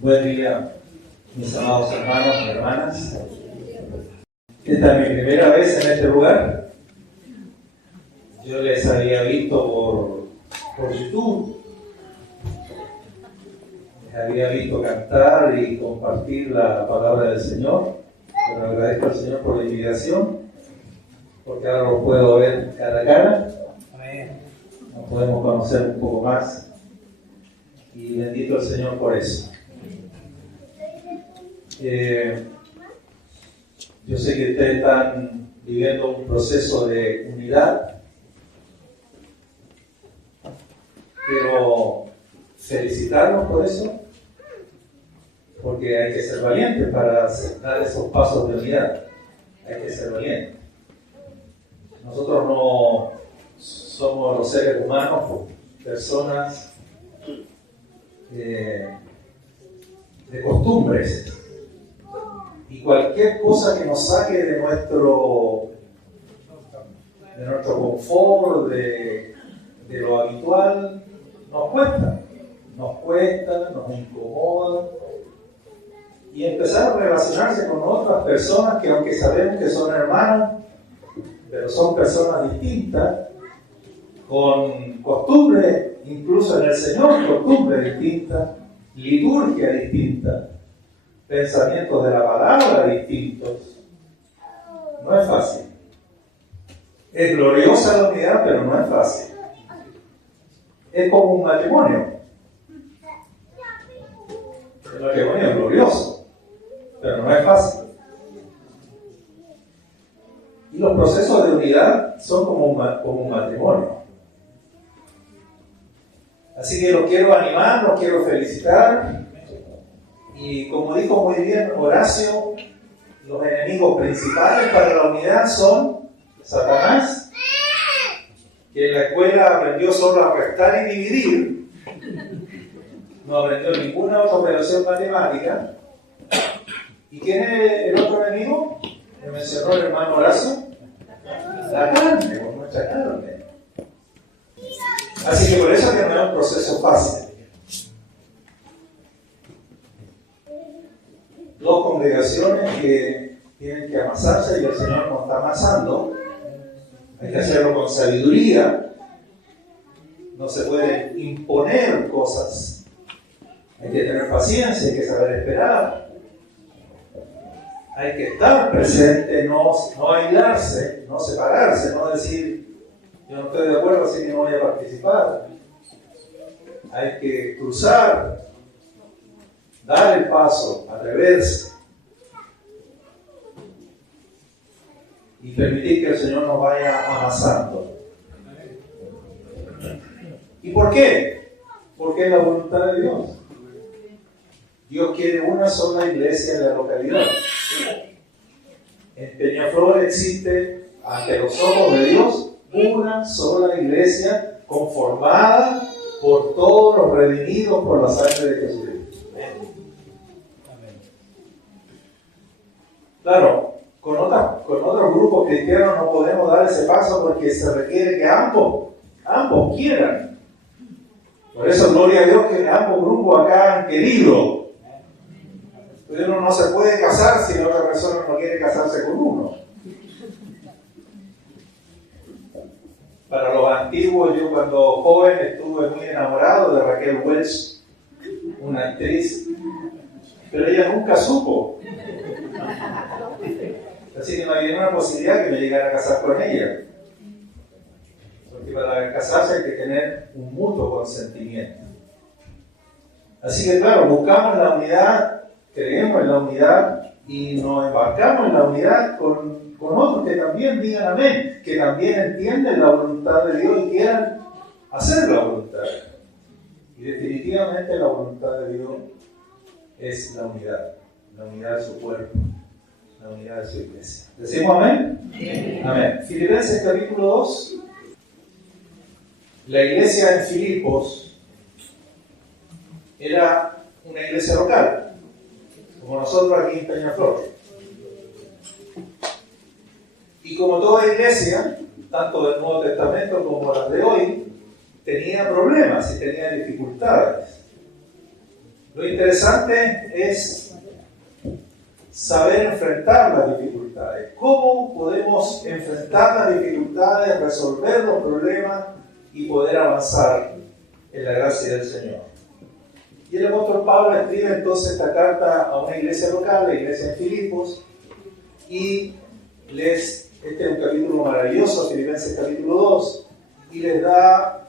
Buen día, mis amados hermanos y hermanas. Esta es mi primera vez en este lugar. Yo les había visto por YouTube. Les había visto cantar y compartir la palabra del Señor. Pero agradezco al Señor por la invitación, porque ahora lo puedo ver cara a cara. Nos podemos conocer un poco más. Y bendito el Señor por eso. Yo sé que ustedes están viviendo un proceso de unidad. Quiero felicitarlos por eso, porque hay que ser valientes para dar esos pasos de unidad. Hay que ser valientes. Nosotros no somos los seres humanos, personas de costumbres. Y cualquier cosa que nos saque de nuestro confort, de lo habitual, nos cuesta, nos incomoda. Y empezar a relacionarse con otras personas que, aunque sabemos que son hermanos, pero son personas distintas, con costumbres, incluso en el Señor, costumbres distintas, liturgia distinta, pensamientos de la palabra distintos. No es fácil. Es gloriosa la unidad, pero no es fácil. Es como un matrimonio. El matrimonio es glorioso, pero no es fácil. Y los procesos de unidad son como un matrimonio. Así que los quiero animar, los quiero felicitar. Y como dijo muy bien Horacio, los enemigos principales para la unidad son Satanás, que en la escuela aprendió solo a restar y dividir, no aprendió ninguna otra operación matemática. ¿Y quién es el otro enemigo? Me mencionó el hermano Horacio. La carne, con nuestra carne. Así que por eso que no es un proceso fácil. Dos congregaciones que tienen que amasarse y el Señor nos está amasando. Hay que hacerlo con sabiduría. No se pueden imponer cosas. Hay que tener paciencia, hay que saber esperar. Hay que estar presente, no aislarse, no separarse, no decir yo no estoy de acuerdo, así que no voy a participar. Hay que cruzar, dar el paso, atreverse y permitir que el Señor nos vaya amasando. ¿Y por qué? Porque es la voluntad de Dios. Dios quiere una sola iglesia en la localidad. En Peñaflor existe, ante los ojos de Dios, una sola iglesia conformada por todos los redimidos por la sangre de Jesucristo. Claro, con otros grupos cristianos no podemos dar ese paso porque se requiere que ambos quieran. Por eso, gloria a Dios que ambos grupos acá han querido. Uno no se puede casar si la otra persona no quiere casarse con uno. Para los antiguos, yo cuando joven estuve muy enamorado de Raquel Welch, una actriz, pero ella nunca supo. Así que no había ninguna posibilidad que me llegara a casar con ella. Porque para casarse hay que tener un mutuo consentimiento. Así que claro, buscamos la unidad, creemos en la unidad y nos embarcamos en la unidad con otros que también digan amén, que también entienden la voluntad de Dios y quieran hacer la voluntad. Y definitivamente la voluntad de Dios es la unidad de su cuerpo, la unidad de su iglesia. ¿Decimos amén? Sí. Amén. Filipenses capítulo 2. La iglesia en Filipos era una iglesia local, como nosotros aquí en Peñaflor. Y como toda iglesia, tanto del Nuevo Testamento como las de hoy, tenía problemas y tenía dificultades. Lo interesante es saber enfrentar las dificultades. ¿Cómo podemos enfrentar las dificultades, resolver los problemas y poder avanzar en la gracia del Señor? Y el apóstol Pablo escribe entonces esta carta a una iglesia local, la iglesia en Filipos, y este es un capítulo maravilloso, Filipenses capítulo 2, y les da,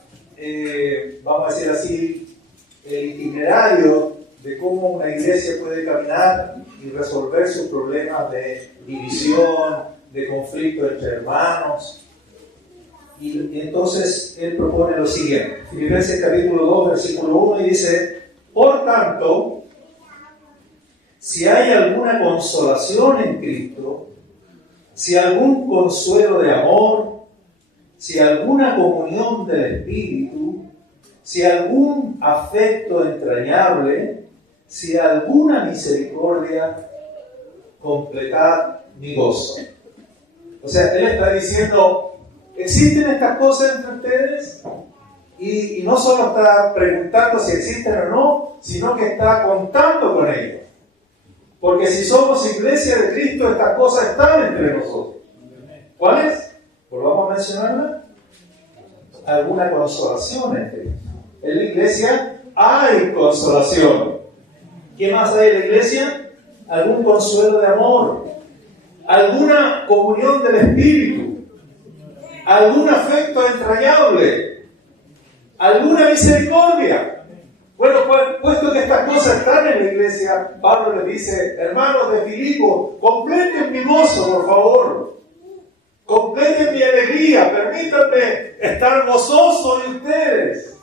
vamos a decir así, el itinerario de cómo una iglesia puede caminar y resolver sus problemas de división, de conflicto entre hermanos. Y entonces él propone lo siguiente, Filipenses capítulo 2, versículo 1, y dice: por tanto, si hay alguna consolación en Cristo, si algún consuelo de amor, si alguna comunión del Espíritu, si algún afecto entrañable, si alguna misericordia, completad mi gozo. O sea, él está diciendo, ¿existen estas cosas entre ustedes? Y no solo está preguntando si existen o no, sino que está contando con ellos. Porque si somos iglesia de Cristo, estas cosas están entre nosotros. ¿Cuáles? ¿Volvamos a mencionarlas? Alguna consolación en Cristo. En la iglesia hay consolación. ¿Qué más hay en la iglesia? Algún consuelo de amor, alguna comunión del Espíritu, algún afecto entrañable, alguna misericordia. Bueno, puesto que estas cosas están en la iglesia, Pablo les dice: hermanos de Filipos, completen mi gozo, por favor. Completen mi alegría, permítanme estar gozoso de ustedes.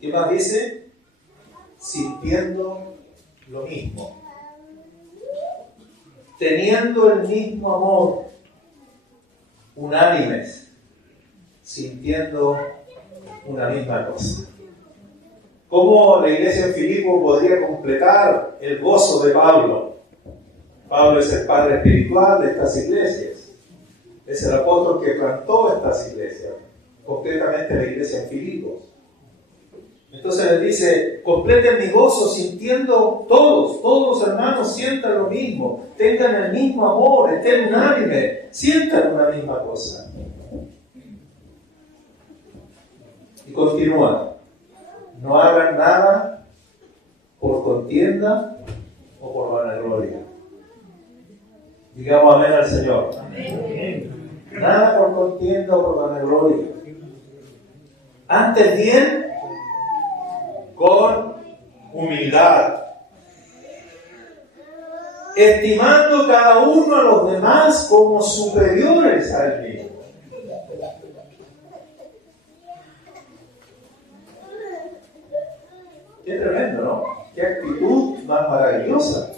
¿Qué más dice? Sintiendo lo mismo, teniendo el mismo amor, unánimes, sintiendo una misma cosa. ¿Cómo la iglesia en Filipos podría completar el gozo de Pablo? Pablo es el padre espiritual de estas iglesias, es el apóstol que plantó estas iglesias, concretamente la iglesia en Filipos. Entonces les dice: completen mi gozo sintiendo todos los hermanos sientan lo mismo, tengan el mismo amor, estén unánimes, sientan una misma cosa. Y continúa: no hagan nada por contienda o por vanagloria. Digamos amén al Señor. Amén. Nada por contienda o por vanagloria. Antes bien, con humildad, estimando cada uno a los demás como superiores a él mismo. Qué tremendo, ¿no? Qué actitud más maravillosa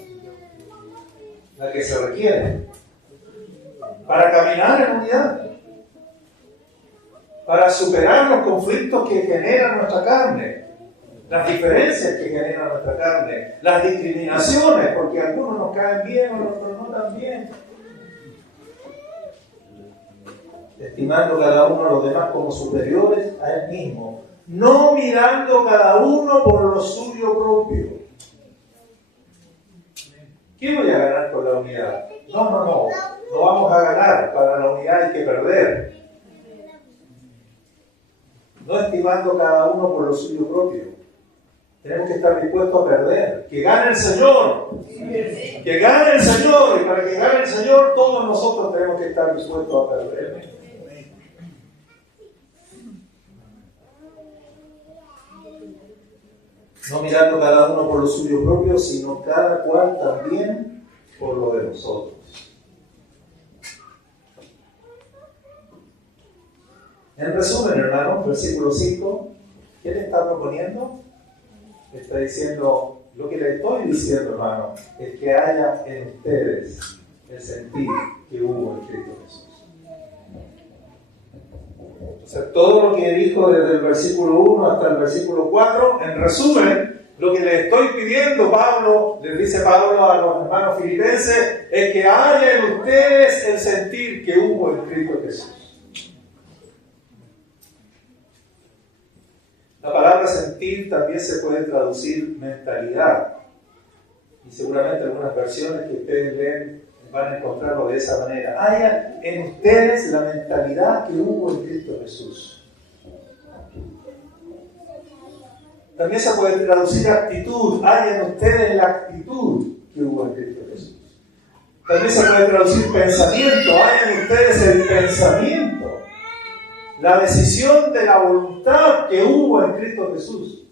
la que se requiere para caminar en unidad, para superar los conflictos que genera nuestra carne, las diferencias que genera nuestra carne, las discriminaciones, porque algunos nos caen bien, otros no tan bien. Estimando cada uno a los demás como superiores a él mismo, no mirando cada uno por lo suyo propio. ¿Qué voy a ganar con la unidad? No vamos a ganar. Para la unidad hay que perder. No estimando cada uno por lo suyo propio. Tenemos que estar dispuestos a perder. ¡Que gane el Señor! ¡Que gane el Señor! Y para que gane el Señor, todos nosotros tenemos que estar dispuestos a perder. No mirando cada uno por lo suyo propio, sino cada cual también por lo de nosotros. En resumen, hermanos, versículo 5, ¿qué le está proponiendo? Le está diciendo, lo que le estoy diciendo, hermano, es que haya en ustedes el sentir que hubo en Cristo Jesús. O sea, todo lo que dijo desde el versículo 1 hasta el versículo 4, en resumen, lo que le estoy pidiendo, les dice Pablo a los hermanos filipenses, es que haya en ustedes el sentir que hubo en Cristo Jesús. La palabra sentir también se puede traducir mentalidad. Y seguramente algunas versiones que ustedes leen van a encontrarlo de esa manera. Haya en ustedes la mentalidad que hubo en Cristo Jesús. También se puede traducir actitud. Haya en ustedes la actitud que hubo en Cristo Jesús. También se puede traducir pensamiento. Haya en ustedes el pensamiento. La decisión de la voluntad que hubo en Cristo Jesús.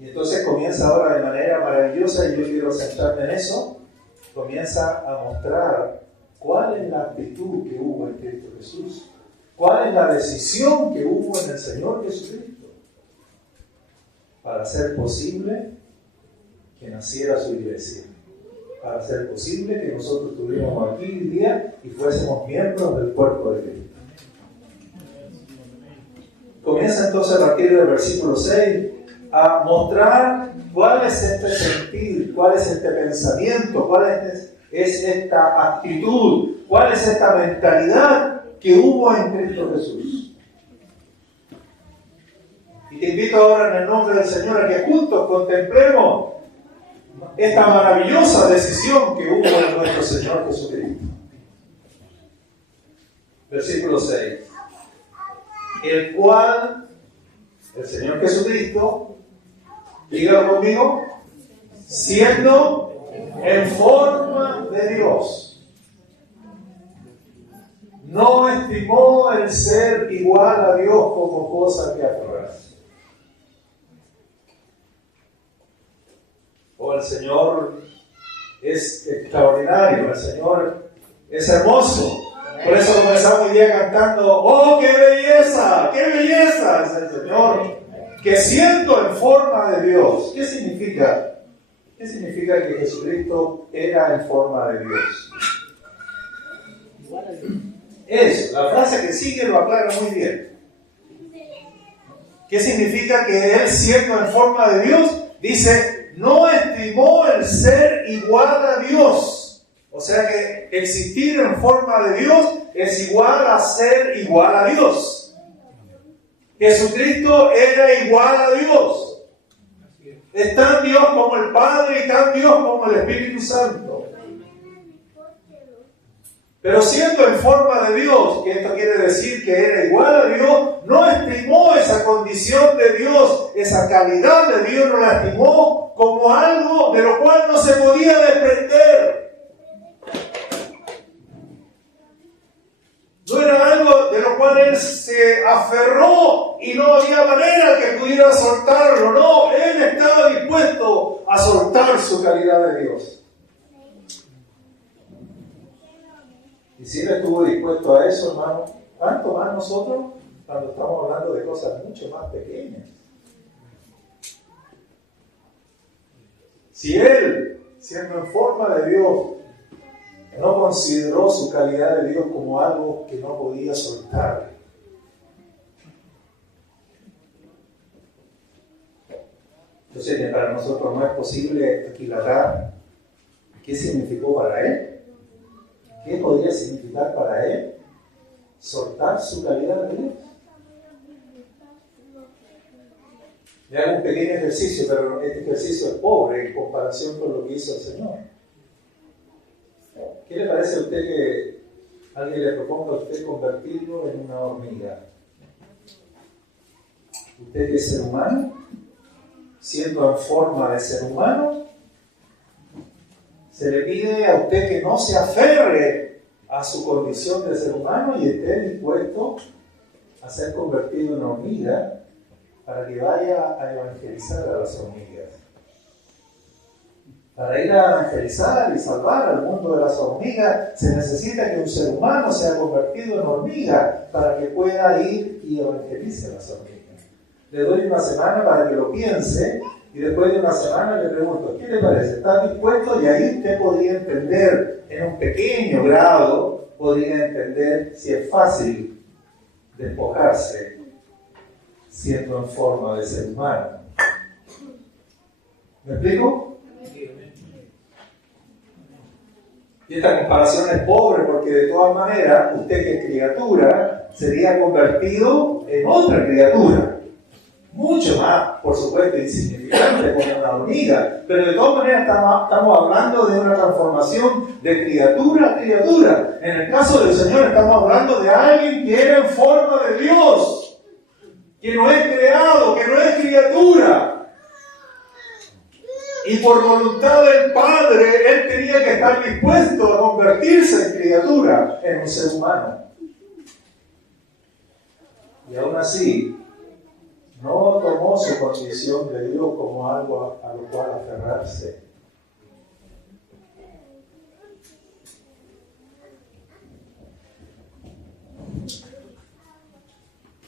Y entonces comienza ahora de manera maravillosa, y yo quiero centrarme en eso, comienza a mostrar cuál es la actitud que hubo en Cristo Jesús, cuál es la decisión que hubo en el Señor Jesucristo para hacer posible que naciera su iglesia, para hacer posible que nosotros estuviéramos aquí hoy día y fuésemos miembros del cuerpo de Cristo. Comienza entonces a partir del versículo 6 a mostrar cuál es este sentir, cuál es este pensamiento, cuál es esta actitud, cuál es esta mentalidad que hubo en Cristo Jesús. Y te invito ahora en el nombre del Señor a que juntos contemplemos esta maravillosa decisión que hubo en nuestro Señor Jesucristo. Versículo 6. El cual, el Señor Jesucristo, dígalo conmigo, siendo en forma de Dios, no estimó el ser igual a Dios como cosa que aferrarse. El Señor es extraordinario, el Señor es hermoso. Por eso comenzamos hoy día cantando, ¡oh, qué belleza! ¡Qué belleza! Es el Señor que siendo en forma de Dios. ¿Qué significa? ¿Qué significa que Jesucristo era en forma de Dios? Eso, la frase que sigue lo aclara muy bien. ¿Qué significa que Él siendo en forma de Dios? Dice, no estimó el ser igual a Dios. O sea que existir en forma de Dios es igual a ser igual a Dios. Jesucristo era igual a Dios. Es tan Dios como el Padre y tan Dios como el Espíritu Santo. Pero siendo en forma de Dios, que esto quiere decir que era igual a Dios, no estimó esa condición de Dios, esa calidad de Dios, no la estimó como algo de lo cual no se podía desprender. No era algo de lo cual Él se aferró y no había manera que pudiera soltarlo. No, Él estaba dispuesto a soltar su calidad de Dios. Y si Él estuvo dispuesto a eso, hermano, ¿cuánto más nosotros cuando estamos hablando de cosas mucho más pequeñas? Si Él, siendo en forma de Dios, no consideró su calidad de Dios como algo que no podía soltar. Yo sé que para nosotros no es posible aquilatar qué significó para Él, qué podría significar para Él soltar su calidad de Dios. Le hago un pequeño ejercicio, pero este ejercicio es pobre en comparación con lo que hizo el Señor. ¿Qué le parece a usted que alguien le proponga a usted convertirlo en una hormiga? Usted que es ser humano, siendo en forma de ser humano, se le pide a usted que no se aferre a su condición de ser humano y esté dispuesto a ser convertido en hormiga para que vaya a evangelizar a las hormigas. Para ir a evangelizar y salvar al mundo de las hormigas, se necesita que un ser humano sea convertido en hormiga para que pueda ir y evangelice a las hormigas. Le doy una semana para que lo piense y después de una semana le pregunto, ¿qué le parece? ¿Está dispuesto? Y ahí usted podría entender, en un pequeño grado, podría entender si es fácil despojarse siendo en forma de ser humano. ¿Me explico? Y esta comparación es pobre porque de todas maneras usted que es criatura sería convertido en otra criatura. mucho más, por supuesto, insignificante como una hormiga, pero de todas maneras estamos hablando de una transformación de criatura a criatura. En el caso del Señor estamos hablando de alguien que era en forma de Dios, que no es creado, que no es criatura. Y por voluntad del Padre, Él tenía que estar dispuesto a convertirse en criatura, en un ser humano. Y aún así, no tomó su condición de Dios como algo a lo cual aferrarse.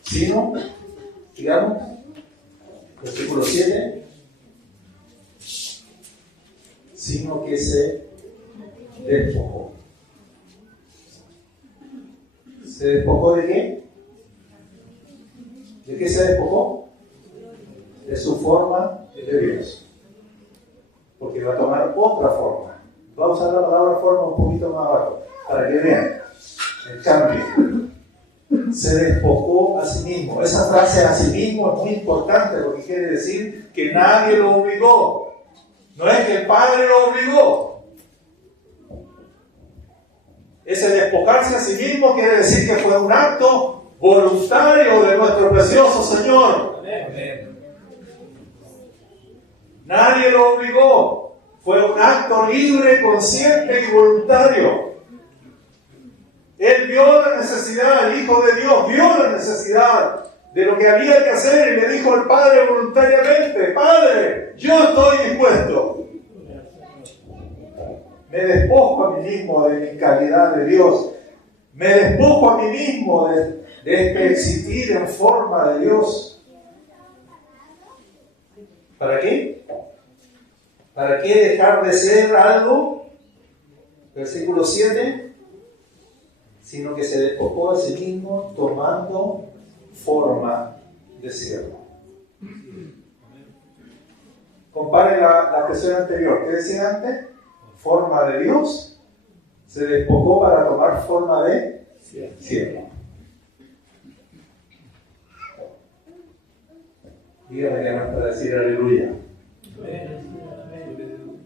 Sino, digamos, versículo 7, sino que se despojó. ¿Se despojó de qué? ¿De qué se despojó? De su forma de Dios. Porque va a tomar otra forma. Va a usar la palabra forma un poquito más abajo, para que vean el cambio. Se despojó a sí mismo. Esa frase a sí mismo es muy importante porque quiere decir que nadie lo obligó. No es que el Padre lo obligó. Ese despojarse a sí mismo quiere decir que fue un acto voluntario de nuestro precioso Señor. Amén. Nadie lo obligó. Fue un acto libre, consciente y voluntario. Él vio la necesidad, el Hijo de Dios vio la necesidad de lo que había que hacer y le dijo al Padre voluntariamente: Padre, yo estoy dispuesto. Me despojo a mí mismo de mi calidad de Dios. Me despojo a mí mismo de existir en forma de Dios. ¿Para qué? ¿Para qué dejar de ser algo? Versículo 7. Sino que se despojó a sí mismo tomando forma de siervo. Compare la expresión anterior. ¿Qué decía antes? Forma de Dios. Se despojó para tomar forma de siervo. Dígame que no es para decir aleluya.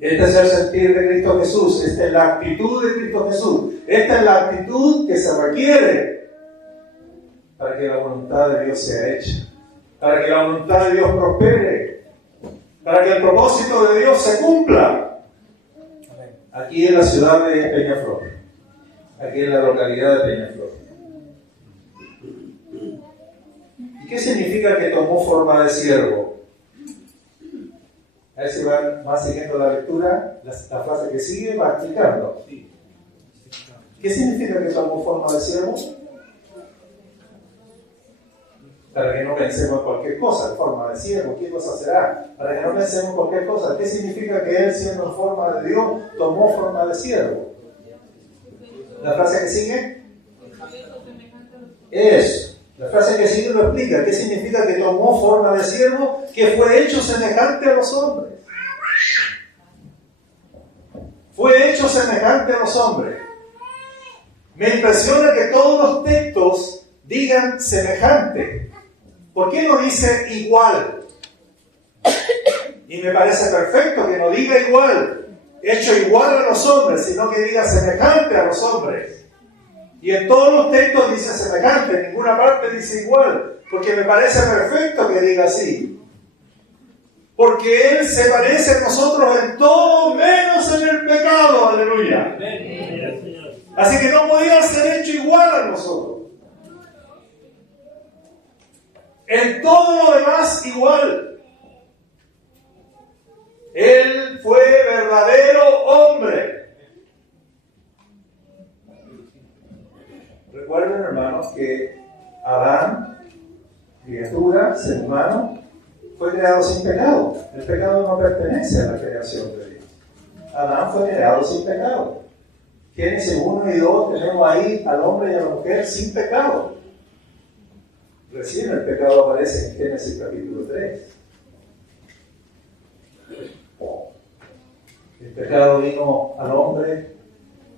Este es el sentir de Cristo Jesús. Esta es la actitud de Cristo Jesús. Esta es la actitud que se requiere para que la voluntad de Dios sea hecha, para que la voluntad de Dios prospere, para que el propósito de Dios se cumpla. Aquí en la ciudad de Peñaflor, aquí en la localidad de Peñaflor. ¿Y qué significa que tomó forma de siervo? A ver si va siguiendo la lectura, la frase que sigue va explicando. ¿Qué significa que tomó forma de siervo? Para que no pensemos en cualquier cosa, forma de siervo, ¿qué cosa será? Para que no pensemos en cualquier cosa. ¿Qué significa que Él, siendo en forma de Dios, tomó forma de siervo? ¿La frase que sigue? Eso. La frase que sigue lo explica. ¿Qué significa que tomó forma de siervo? Que fue hecho semejante a los hombres. Fue hecho semejante a los hombres. Me impresiona que todos los textos digan semejante. ¿Por qué no dice igual? Y me parece perfecto que no diga igual, hecho igual a los hombres, sino que diga semejante a los hombres. Y en todos los textos dice semejante, en ninguna parte dice igual, porque me parece perfecto que diga así. Porque Él se parece a nosotros en todo menos en el pecado, aleluya. Así que no podía ser hecho igual a nosotros. En todo lo demás igual. Él fue verdadero hombre. Recuerden, hermanos, que Adán, criatura, ser humano, fue creado sin pecado. El pecado no pertenece a la creación de Dios. Adán fue creado sin pecado. Génesis 1 y 2 tenemos ahí al hombre y a la mujer sin pecado. Recién el pecado aparece en Génesis capítulo 3. El pecado vino al hombre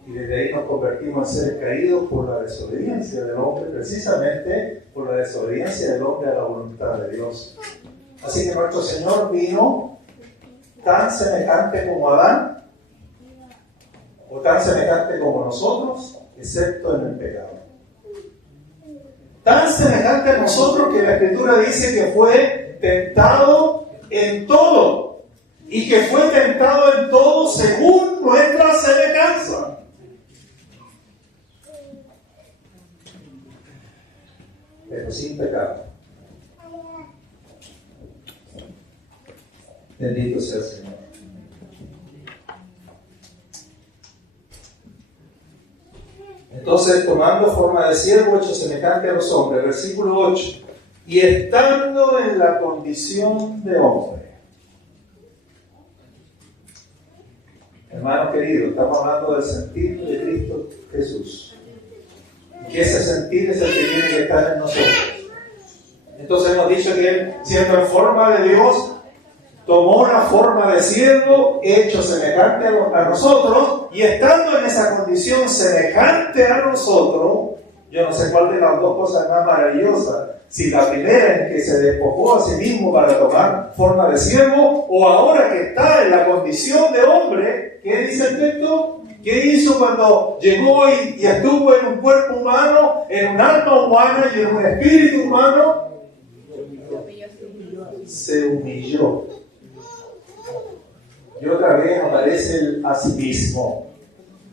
y desde ahí nos convertimos en seres caídos por la desobediencia del hombre, precisamente por la desobediencia del hombre a la voluntad de Dios. Así que nuestro Señor vino tan semejante como Adán, o tan semejante como nosotros, excepto en el pecado. Tan semejante a nosotros que la Escritura dice que fue tentado en todo, y que fue tentado en todo según nuestra semejanza. Pero sin pecado. Bendito sea el Señor. Entonces, tomando forma de siervo hecho semejante a los hombres, versículo 8, y estando en la condición de hombre. Hermanos queridos, estamos hablando del sentir de Cristo Jesús. Y que ese sentir es el que tiene que estar en nosotros. Entonces hemos dicho que Él, siendo en forma de Dios, tomó una forma de siervo, hecho semejante a nosotros, y estando en esa condición semejante a nosotros, yo no sé cuál de las dos cosas es más maravillosa, si la primera en que se despojó a sí mismo para tomar forma de siervo, o ahora que está en la condición de hombre, ¿qué dice el texto? ¿Qué hizo cuando llegó y estuvo en un cuerpo humano, en un alma humana y en un espíritu humano? Se humilló. Y otra vez aparece el a sí mismo.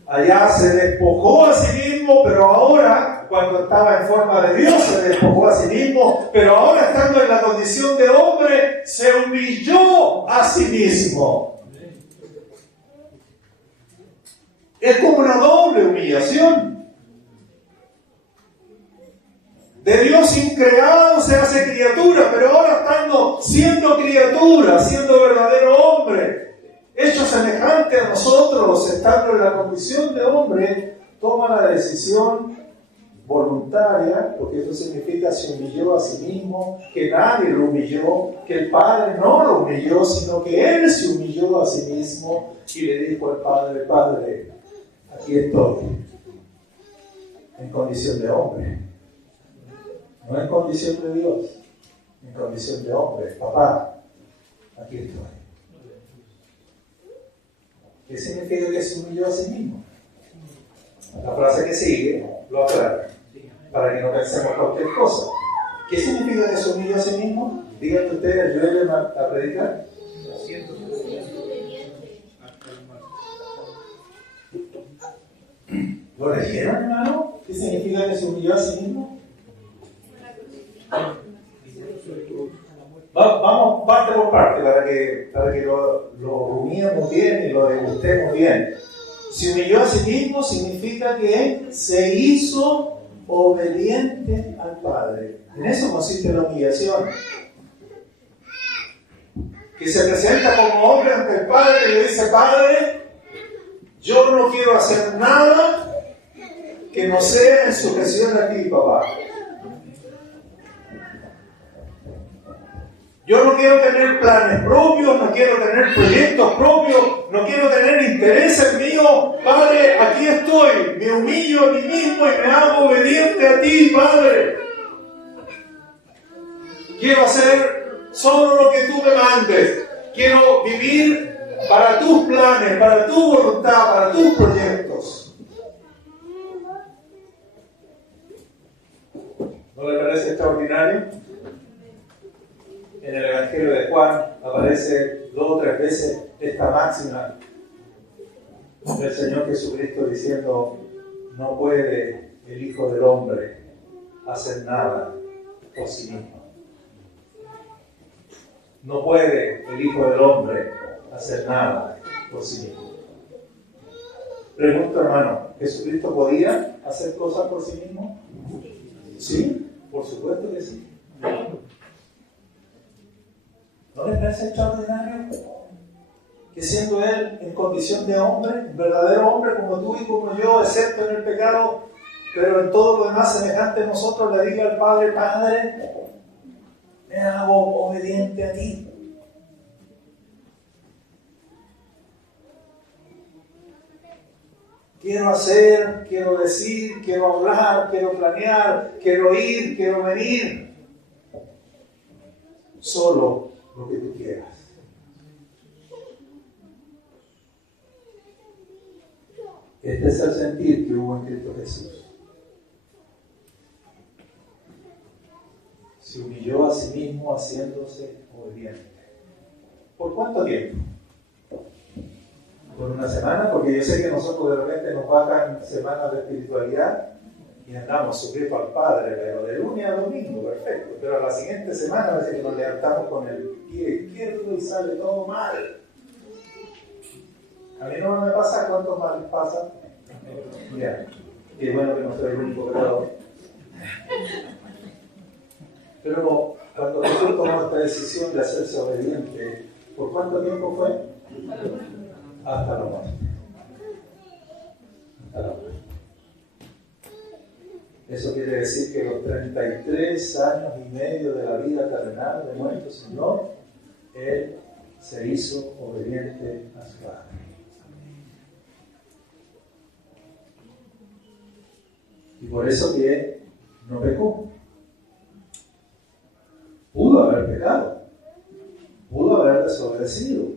Allá se despojó a sí mismo, pero ahora, cuando estaba en forma de Dios, se despojó a sí mismo, pero ahora estando en la condición de hombre, se humilló a sí mismo. Es como una doble humillación. De Dios increado se hace criatura, pero ahora siendo criatura, siendo verdadero hombre, hecho semejante a nosotros, estando en la condición de hombre, toma la decisión voluntaria, porque eso significa se humilló a sí mismo, que nadie lo humilló, que el Padre no lo humilló, sino que Él se humilló a sí mismo y le dijo al Padre: Padre, aquí estoy, en condición de hombre, no en condición de Dios, en condición de hombre. Papá, aquí estoy. ¿Qué significa que se humilló a sí mismo? La frase que sigue lo aclara, para que no pensemos cualquier cosa. ¿Qué significa que se humilló a sí mismo? Díganme ustedes, ayúdenme a predicar. ¿Lo leyeron, hermano? ¿Qué significa que se humilló a sí mismo? Vamos parte por parte para que lo rumiemos bien y lo degustemos bien. Se humilló a sí mismo significa que se hizo obediente al Padre. En eso consiste la humillación. Que se presenta como hombre ante el Padre y le dice: Padre, yo no quiero hacer nada que no sea en sujeción a ti, papá. Yo no quiero tener planes propios, no quiero tener proyectos propios, no quiero tener intereses míos. Padre, aquí estoy, me humillo a mí mismo y me hago obediente a ti, Padre. Quiero hacer solo lo que tú me mandes. Quiero vivir para tus planes, para tu voluntad, para tus proyectos. ¿No le parece extraordinario? En el Evangelio de Juan aparece 2 o 3 veces esta máxima del Señor Jesucristo diciendo: no puede el Hijo del Hombre hacer nada por sí mismo. No puede el Hijo del Hombre hacer nada por sí mismo. Pregunto, hermano, ¿Jesucristo podía hacer cosas por sí mismo? Sí, por supuesto que sí. ¿No les parece extraordinario que siendo Él en condición de hombre, verdadero hombre como tú y como yo, excepto en el pecado, pero en todo lo demás semejante a nosotros, le diga al Padre: Padre, me hago obediente a ti? Quiero hacer, quiero decir, quiero hablar, quiero planear, quiero ir, quiero venir. Solo lo que tú quieras. Este es el sentir que hubo en Cristo Jesús. Se humilló a sí mismo haciéndose obediente. ¿Por cuánto tiempo? ¿Por una semana? Porque yo sé que nosotros de repente nos bajan semanas de espiritualidad y andamos sujetos al Padre, pero de lunes a domingo, perfecto. Pero a la siguiente semana a veces que nos levantamos con el pie izquierdo y sale todo mal. A mí no me pasa, ¿cuántos mal pasa? Ya, qué bueno que no soy el único pecador. Pero cuando nosotros tomamos esta decisión de hacerse obediente, ¿por cuánto tiempo fue? Hasta la muerte. Hasta la muerte. Eso quiere decir que los 33 años y medio de la vida terrenal de nuestro Señor, Él se hizo obediente a su Padre. Y por eso que no pecó. Pudo haber pecado. Pudo haber desobedecido.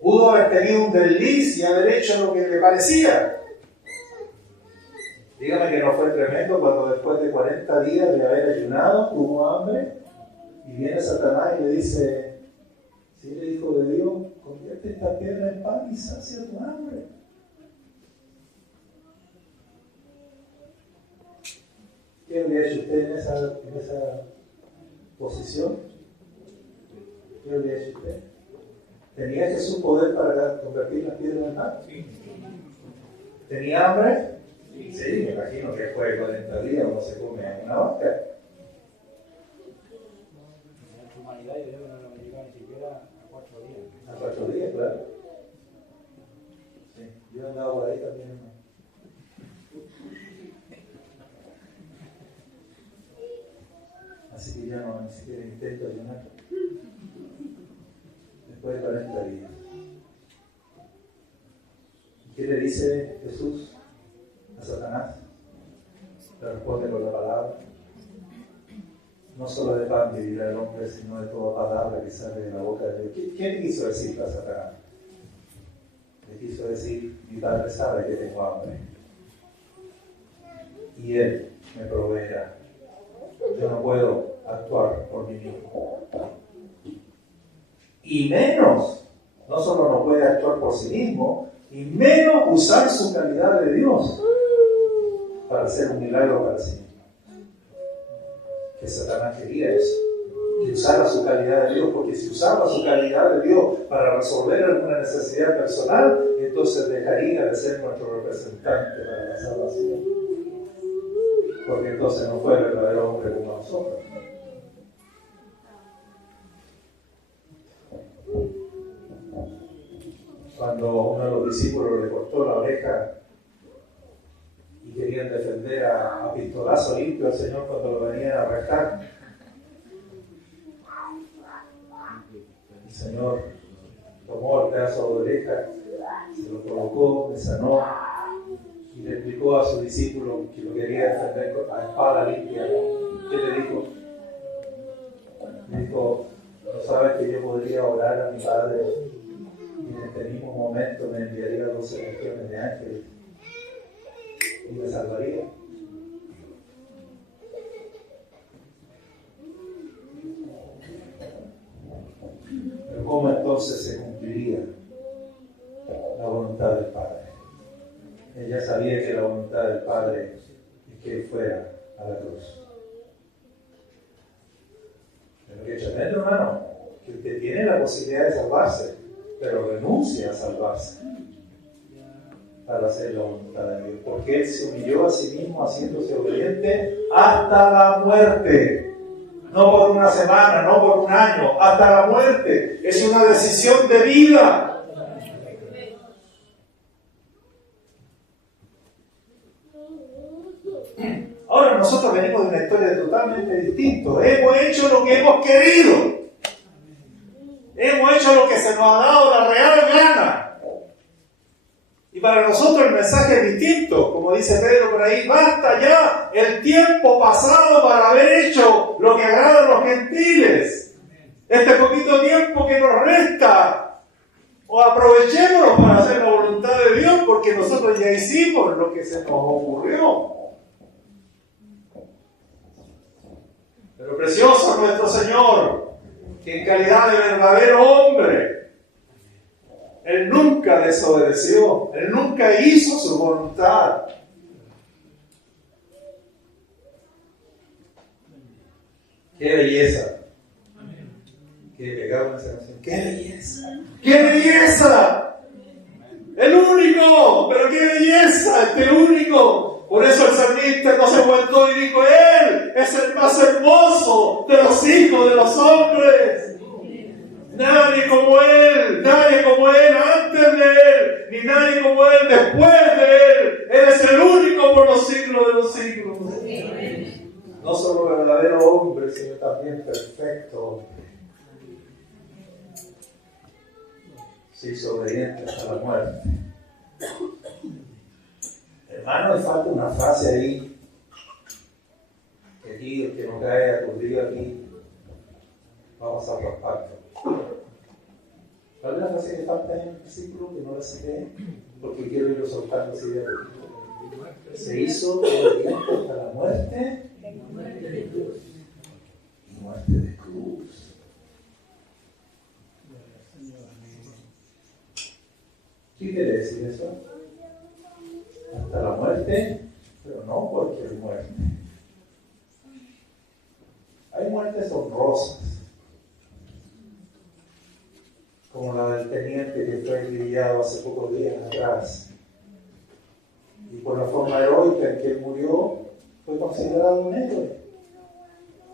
Pudo haber tenido un desliz y haber hecho lo que le parecía. Dígame que no fue tremendo cuando después de 40 días de haber ayunado, tuvo hambre, y viene Satanás y le dice, si eres hijo de Dios, convierte esta piedra en pan y sacia tu hambre. ¿Qué habría hecho usted en esa posición? ¿Qué habría hecho usted? ¿Tenía Jesús poder para convertir las piedras en pan? Sí. ¿Tenía hambre? Sí, me imagino que después de 40 días uno se come una vaca. En su humanidad yo creo que no le va a llegar ni siquiera a 4 días. A 4 días, claro. Sí, yo andaba por ahí también, ¿no? Así que ya no, ni siquiera intento ayunar. Después de 40 días. ¿Qué le dice Jesús a Satanás? Le responde con la palabra. No solo de pan vivirá el hombre, sino de toda palabra que sale de la boca de Dios. ¿Qué le quiso decir a Satanás? Le quiso decir, mi padre sabe que tengo hambre. Y él me proveerá. Yo no puedo actuar por mí mismo. Y menos, no solo no puede actuar por sí mismo, y menos usar su calidad de Dios para hacer un milagro para sí mismo. Que Satanás quería eso, que usara su calidad de Dios, porque si usaba su calidad de Dios para resolver alguna necesidad personal, entonces dejaría de ser nuestro representante para la salvación. Porque entonces no fue el verdadero hombre como nosotros. Cuando uno de los discípulos le cortó la oreja y querían defender a pistolazo limpio al Señor cuando lo venían a arrestar, el Señor tomó el pedazo de oreja, se lo colocó, le sanó y le explicó a su discípulo que lo quería defender a espada limpia. ¿Qué le dijo? Le dijo, ¿no sabes que yo podría orar a mi Padre y en este mismo momento me enviaría 12 legiones de ángeles y me salvaría? Pero ¿cómo entonces se cumpliría la voluntad del Padre? Ella sabía que la voluntad del Padre es que él fuera a la cruz. Pero que tremendo, hermano, que usted tiene la posibilidad de salvarse, pero renuncia a salvarse para hacer la voluntad de Dios, porque Él se humilló a sí mismo haciéndose obediente hasta la muerte. No por una semana, no por un año, hasta la muerte. Es una decisión de vida. Ahora nosotros venimos de una historia totalmente distinta. Hemos hecho lo que hemos querido. Hemos hecho lo que se nos ha dado la real gana. Y para nosotros el mensaje es distinto. Como dice Pedro por ahí, basta ya el tiempo pasado para haber hecho lo que agrada a los gentiles. este poquito tiempo que nos resta, o aprovechémonos para hacer la voluntad de Dios, porque nosotros ya hicimos lo que se nos ocurrió. Pero precioso nuestro Señor, que en calidad de verdadero hombre, Él nunca desobedeció, Él nunca hizo su voluntad. ¡Qué belleza! ¡Qué pegado esa canción! ¡Qué belleza! ¡Qué belleza! El único, pero qué belleza, el único. Por eso el salmista no se voltó y dijo: Él es el más hermoso de los hijos de los hombres. Nadie como Él antes de Él, ni nadie como Él después de Él. Él es el único por los siglos de los siglos. No solo verdadero hombre, sino también perfecto. Se hizo obediente hasta la muerte. Hermano, me falta una frase ahí. Que aquí, el que no cae aturdido aquí, vamos a rasparlo. ¿Cuál es la frase que falta en el versículo? Que no la saqué, porque quiero irlo soltando así de poquito. Se hizo obediente hasta la muerte. Y muerte de cruz. ¿Qué quiere decir eso? Hasta la muerte, pero no cualquier muerte. Hay muertes honrosas, como la del teniente que fue acribillado hace pocos días atrás. Y por la forma heroica en que él murió, fue considerado un héroe.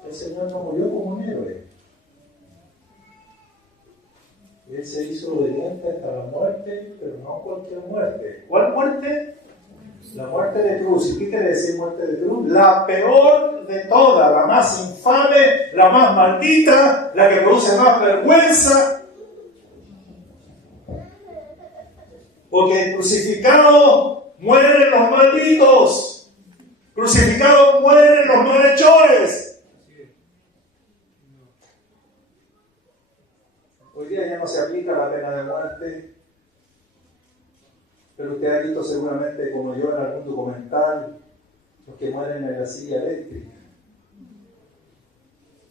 El Señor no murió como un héroe. Él se hizo obediente hasta la muerte, pero no cualquier muerte. ¿Cuál muerte? La muerte de cruz. ¿Y qué quiere decir muerte de cruz? La peor de todas, la más infame, la más maldita, la que produce más vergüenza. Porque crucificado mueren los malditos. Crucificados mueren los malhechores. Hoy día ya no se aplica la pena de muerte, pero usted ha visto seguramente, como yo en algún documental, los que mueren en la silla eléctrica,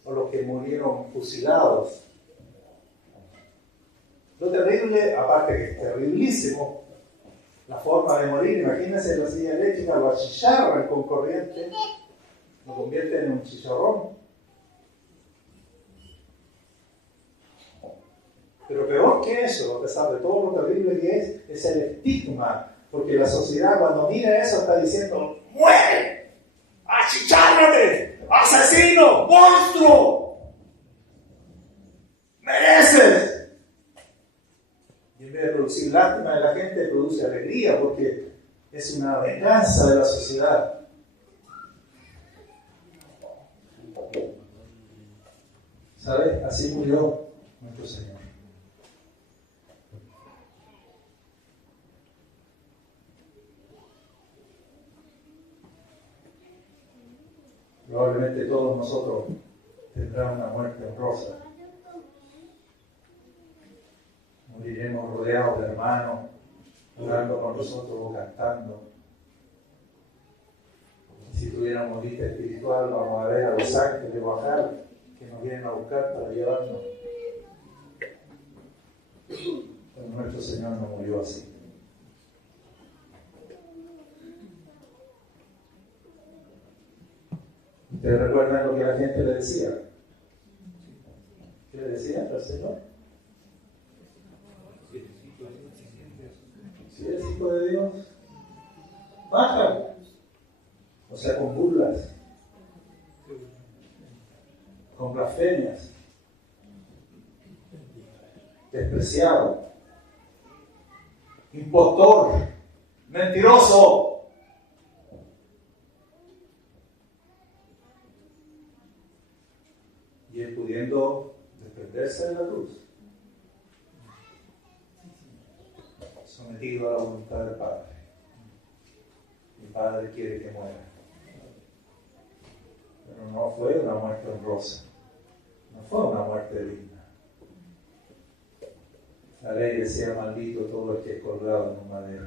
o los que murieron fusilados. Lo terrible, aparte que es terriblísimo, la forma de morir. Imagínense en la silla eléctrica, lo achicharran con corriente, lo convierten en un chicharrón. Pero peor que eso, a pesar de todo lo terrible que es el estigma, porque la sociedad cuando mira eso está diciendo: ¡muere! ¡Achichárrate! ¡Asesino! ¡Monstruo! ¡Mereces! Y en vez de producir lástima de la gente, produce alegría, porque es una venganza de la sociedad. ¿Sabes? Así murió nuestro Señor. Probablemente todos nosotros tendrán una muerte honrosa. Moriremos rodeados de hermanos, orando con nosotros o cantando. Si tuviéramos vista espiritual, vamos a ver a los ángeles bajar, que nos vienen a buscar para llevarnos. Pero nuestro Señor no murió así. ¿Ustedes recuerdan lo que la gente le decía? ¿Qué le decían al Señor? Si eres hijo de Dios, baja. O sea, con burlas, con blasfemias, despreciado, impostor, mentiroso. Y él pudiendo desprenderse de la cruz, sometido a la voluntad del Padre. Mi Padre quiere que muera. Pero no fue una muerte honrosa, no fue una muerte digna. La ley decía maldito todo el que es colgado en un madero.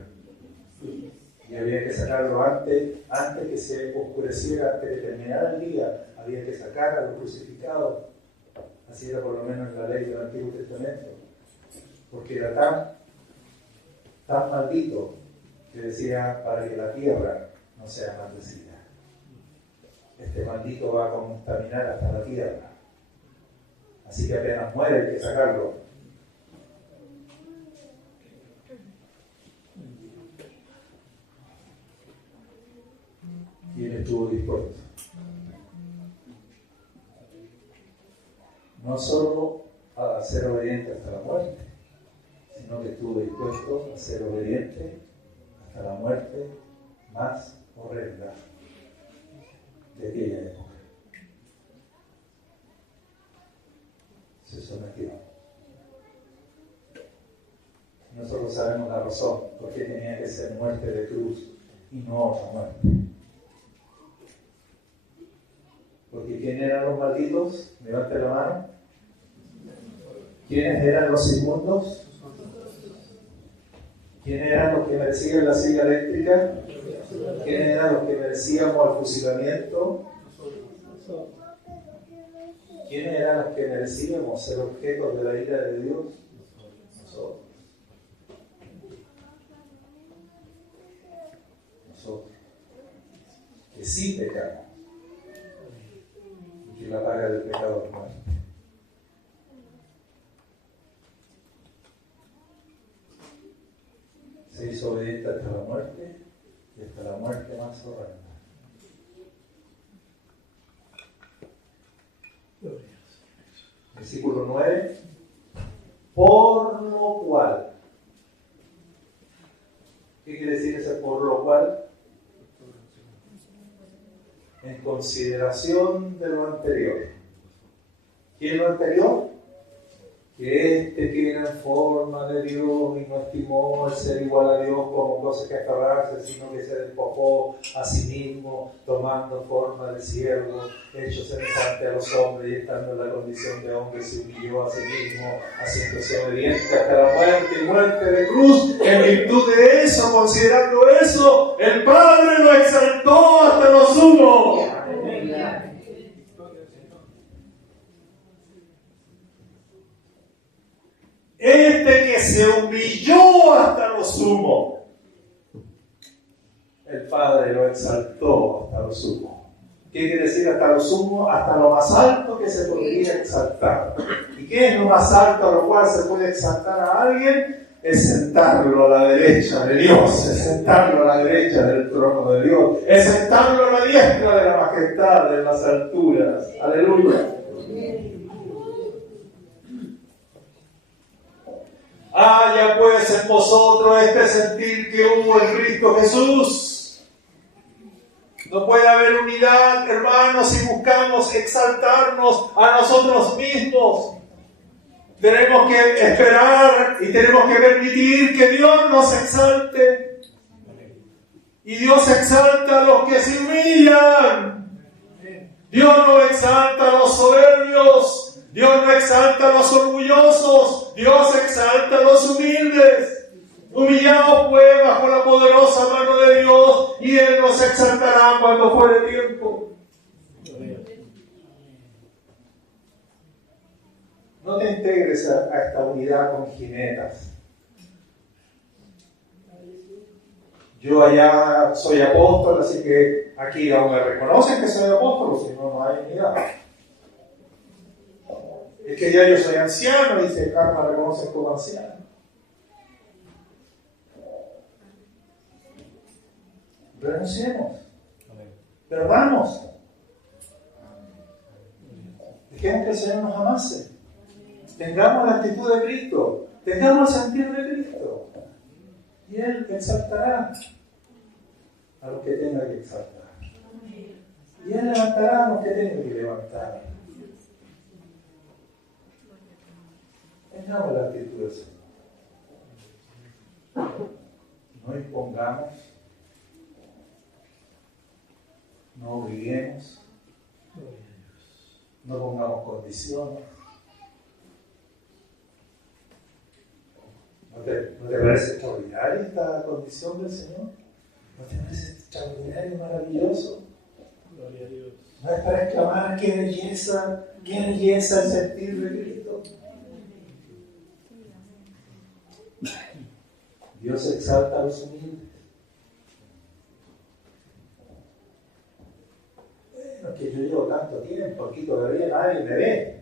Y había que sacarlo antes que se oscureciera, antes de terminar el día, había que sacar a los crucificados. Así era por lo menos la ley del Antiguo Testamento. Porque era tan maldito que decía para que la tierra no sea maldecida. Este maldito va a contaminar hasta la tierra. Así que apenas muere hay que sacarlo. Y él estuvo dispuesto. No solo a ser obediente hasta la muerte, sino que estuvo dispuesto a ser obediente hasta la muerte más horrenda de aquella época. Se sometió. Nosotros sabemos la razón por qué tenía que ser muerte de cruz y no otra muerte. Porque ¿quién eran los malditos? Levante la mano. ¿Quiénes eran los inmundos? ¿Quiénes eran los que merecían la silla eléctrica? ¿Quiénes eran los que merecíamos el fusilamiento? ¿Quiénes eran los que merecíamos ser objetos de la ira de Dios? Nosotros. Nosotros. Que sí pecamos. Y que la paga del pecado es muerte. Se hizo obediente hasta la muerte y hasta la muerte más horrenda. Versículo 9. Por lo cual. ¿Qué quiere decir ese por lo cual? En consideración de lo anterior. ¿Qué es lo anterior? Que que era en forma de Dios y no estimó el ser igual a Dios como cosa que aferrarse, sino que se despojó a sí mismo, tomando forma de siervo, hecho semejante a los hombres y estando en la condición de hombre, se humilló a sí mismo, haciéndose obediente hasta la muerte y muerte de cruz. En virtud de eso, considerando eso, el Padre lo exaltó hasta lo sumo. Que se humilló hasta lo sumo, el Padre lo exaltó hasta lo sumo. ¿Qué quiere decir hasta lo sumo? Hasta lo más alto que se podría exaltar. ¿Y qué es lo más alto a lo cual se puede exaltar a alguien? Es sentarlo a la derecha de Dios, es sentarlo a la derecha del trono de Dios, es sentarlo a la diestra de la majestad, de las alturas. Aleluya. Haya pues en vosotros este sentir que hubo en Cristo Jesús. No puede haber unidad, hermanos, si buscamos exaltarnos a nosotros mismos. Tenemos que esperar y tenemos que permitir que Dios nos exalte. Y Dios exalta a los que se humillan. Dios no exalta a los soberbios. Dios no exalta a los orgullosos, Dios exalta a los humildes. Humillaos pues bajo la poderosa mano de Dios y Él nos exaltará cuando fuere tiempo. No te integres a esta unidad con jinetas. Yo allá soy apóstol, así que aquí aún me reconocen que soy apóstol, si no, no hay unidad. Es que ya yo soy anciano, dice Carmen, me reconocen como anciano. Renunciemos. Perdamos. Dejemos que el Señor nos amase. Tengamos la actitud de Cristo. Tengamos el sentir de Cristo. Y Él exaltará a los que tenga que exaltar. Y Él levantará a los que tenga que levantar. Tengamos la actitud del Señor. No impongamos, no obliguemos, no pongamos condiciones. ¿No te parece extraordinaria esta condición del Señor? ¿No te parece extraordinario y maravilloso? Gloria a Dios. No es para exclamar qué belleza el sentir de Cristo. Dios exalta a los humildes. Bueno, que yo llevo tanto tiempo aquí, todavía nadie me ve.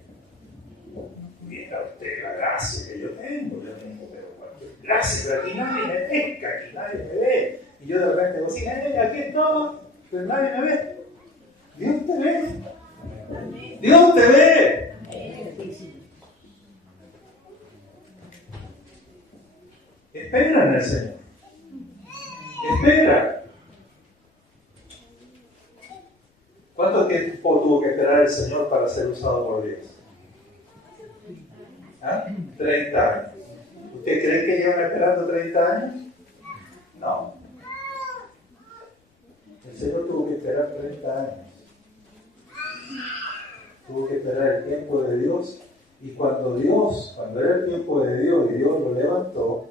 Mira usted la gracia que yo tengo, pero cualquier gracia, pero aquí nadie me pesca, aquí nadie me ve. Y yo de repente digo, sí, aquí estoy, pero nadie me ve. Dios te ve. Dios te ve. Espera en el Señor. Espera. ¿Cuánto tiempo tuvo que esperar el Señor para ser usado por Dios? 30 años. ¿Usted cree que llevan esperando 30 años? No. El Señor tuvo que esperar 30 años. Tuvo que esperar el tiempo de Dios. Y cuando era el tiempo de Dios y Dios lo levantó,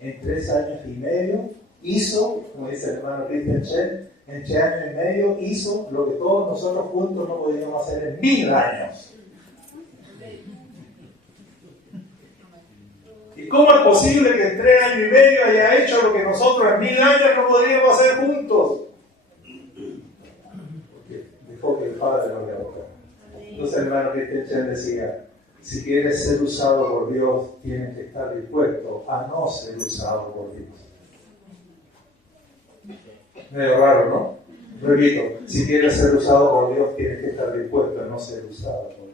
en 3 años y medio hizo, como dice el hermano Christian Chen, en 3 años y medio hizo lo que todos nosotros juntos no podíamos hacer en 1000 años. ¿Y cómo es posible que en 3 años y medio haya hecho lo que nosotros en 1000 años no podríamos hacer juntos? Porque dejó que el Padre lo levantara. Entonces el hermano Christian Chen decía, si quieres ser usado por Dios, tienes que estar dispuesto a no ser usado por Dios. Medio raro, ¿no? Repito, si quieres ser usado por Dios, tienes que estar dispuesto a no ser usado por Dios.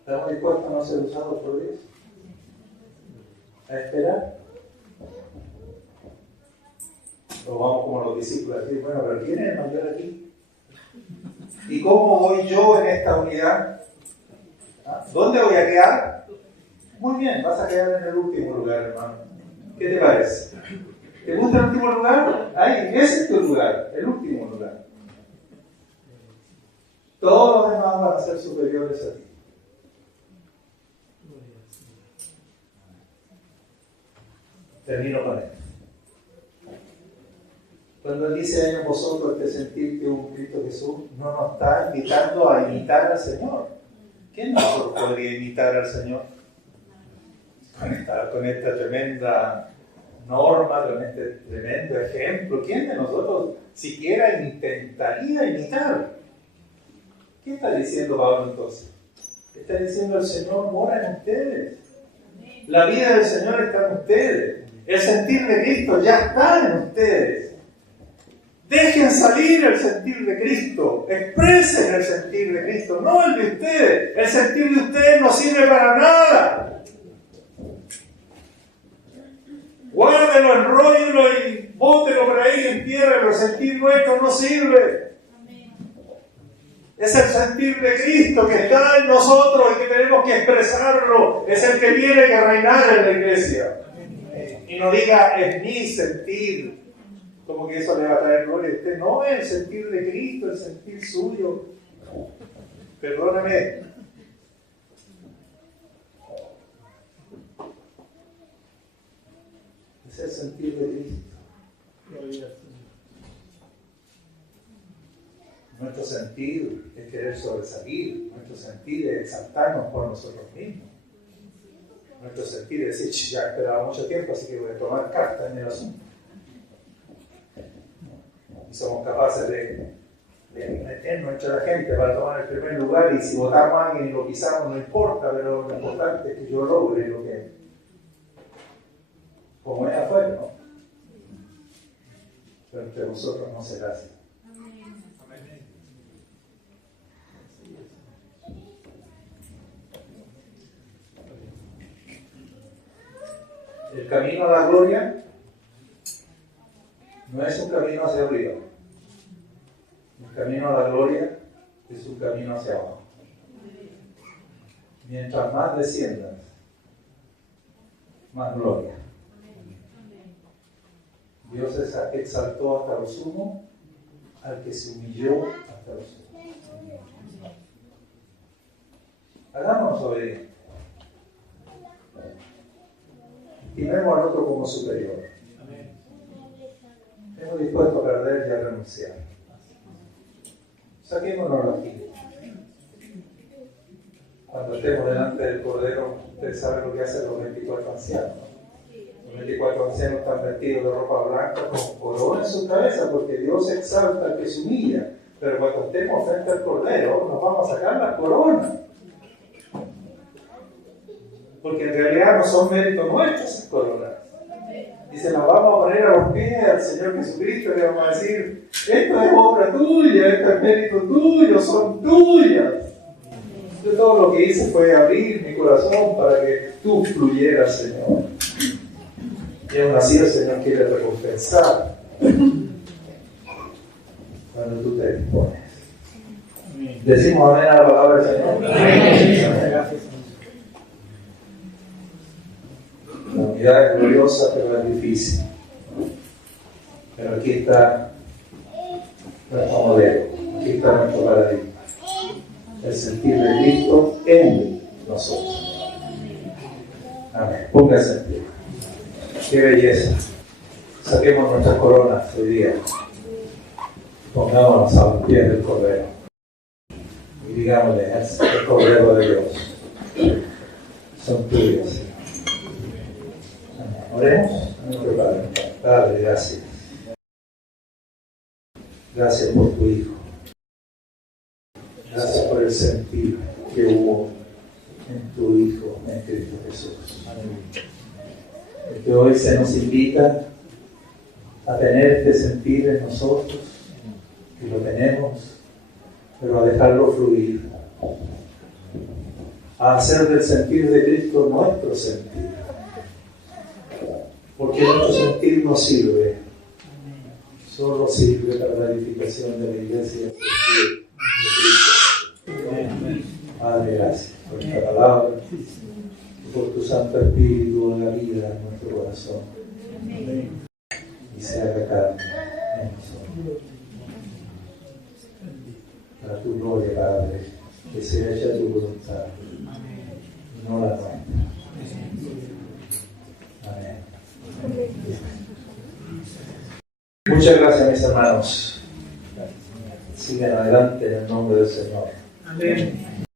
¿Estamos dispuestos a no ser usados por Dios? ¿A esperar? O vamos como los discípulos a decir, bueno, pero ¿quién es el mayor aquí? ¿Y cómo voy yo en esta unidad? ¿Dónde voy a quedar? Muy bien, vas a quedar en el último lugar, hermano. ¿Qué te parece? ¿Te gusta el último lugar? Ahí, ese es tu lugar, el último lugar. Todos los demás van a ser superiores a ti. Termino con esto. Cuando Él dice en vosotros este sentir que un Cristo Jesús, no nos está invitando a imitar al Señor. ¿Quién de nosotros podría imitar al Señor? Con esta tremenda norma, con este tremendo ejemplo. ¿Quién de nosotros siquiera intentaría imitar? ¿Qué está diciendo Pablo entonces? Está diciendo el Señor mora en ustedes. La vida del Señor está en ustedes. El sentir de Cristo ya está en ustedes. Dejen salir el sentir de Cristo, expresen el sentir de Cristo, no el de ustedes. El sentir de ustedes no sirve para nada. Guárdelo, enróllelo y bótelo por ahí en tierra. El sentir nuestro no sirve. Es el sentir de Cristo que está en nosotros y que tenemos que expresarlo. Es el que tiene que reinar en la iglesia. Y no diga, es mi sentir. Como que eso le va a traer gloria a usted. No, es el sentir de Cristo, el sentir suyo. Perdóname. Es el sentir de Cristo. Nuestro sentir es querer sobresalir. Nuestro sentir es exaltarnos por nosotros mismos. Nuestro sentir es decir, ya esperaba mucho tiempo, así que voy a tomar carta en el asunto. Y somos capaces de meternos entre la gente para tomar el primer lugar, y si votamos a alguien y lo pisamos no importa, pero lo importante es que yo logre lo que como es afuera, ¿no? Pero entre vosotros no será así. El camino a la gloria no es un camino hacia arriba. El camino a la gloria es un camino hacia abajo. Mientras más desciendas, más gloria. Dios exaltó hasta lo sumo al que se humilló hasta lo sumo. Hagámonos obedientes. estimemos al otro como superior. Estemos dispuestos a perder y a renunciar. Saquémonos aquí. Cuando estemos delante del Cordero, ustedes saben lo que hacen los 24 ancianos. Los 24 ancianos están vestidos de ropa blanca con corona en su cabeza, porque Dios exalta al que se humilla. Pero cuando estemos frente al Cordero, nos vamos a sacar la corona. Porque en realidad no son méritos nuestros esas coronas. Dice, nos vamos a poner a los pies al Señor Jesucristo y le vamos a decir, esto es obra tuya, esto es mérito tuyo, son tuyas. Yo todo lo que hice fue abrir mi corazón para que tú fluyeras, Señor. Y aún así el Señor quiere recompensar cuando tú te dispones. Decimos amén a la palabra del Señor. Gracias. La unidad es gloriosa, pero es difícil. Pero aquí está nuestro modelo, aquí está nuestro paradigma. El sentir de Cristo en nosotros. Amén. Póngase en pie. Qué belleza. Saquemos nuestras coronas hoy día. Pongámonos a los pies del Cordero. Y digámosle, el Cordero de Dios. Son tuyos. Oremos a nuestro Padre. Padre, gracias. Gracias por tu Hijo. Gracias por el sentir que hubo en tu Hijo, en Cristo Jesús. El que hoy se nos invita a tener este sentir en nosotros, y lo tenemos, pero a dejarlo fluir. A hacer del sentir de Cristo nuestro sentir. Porque nuestro sentir no sirve, solo sirve para la edificación de la iglesia de Cristo. Padre, gracias por esta palabra, por tu Santo Espíritu en la vida en nuestro corazón. Y se haga carne en nosotros. Para tu gloria, Padre, que sea hecha tu voluntad, no la nuestra. Amén. Muchas gracias, mis hermanos. Sigan adelante en el nombre del Señor. Amén.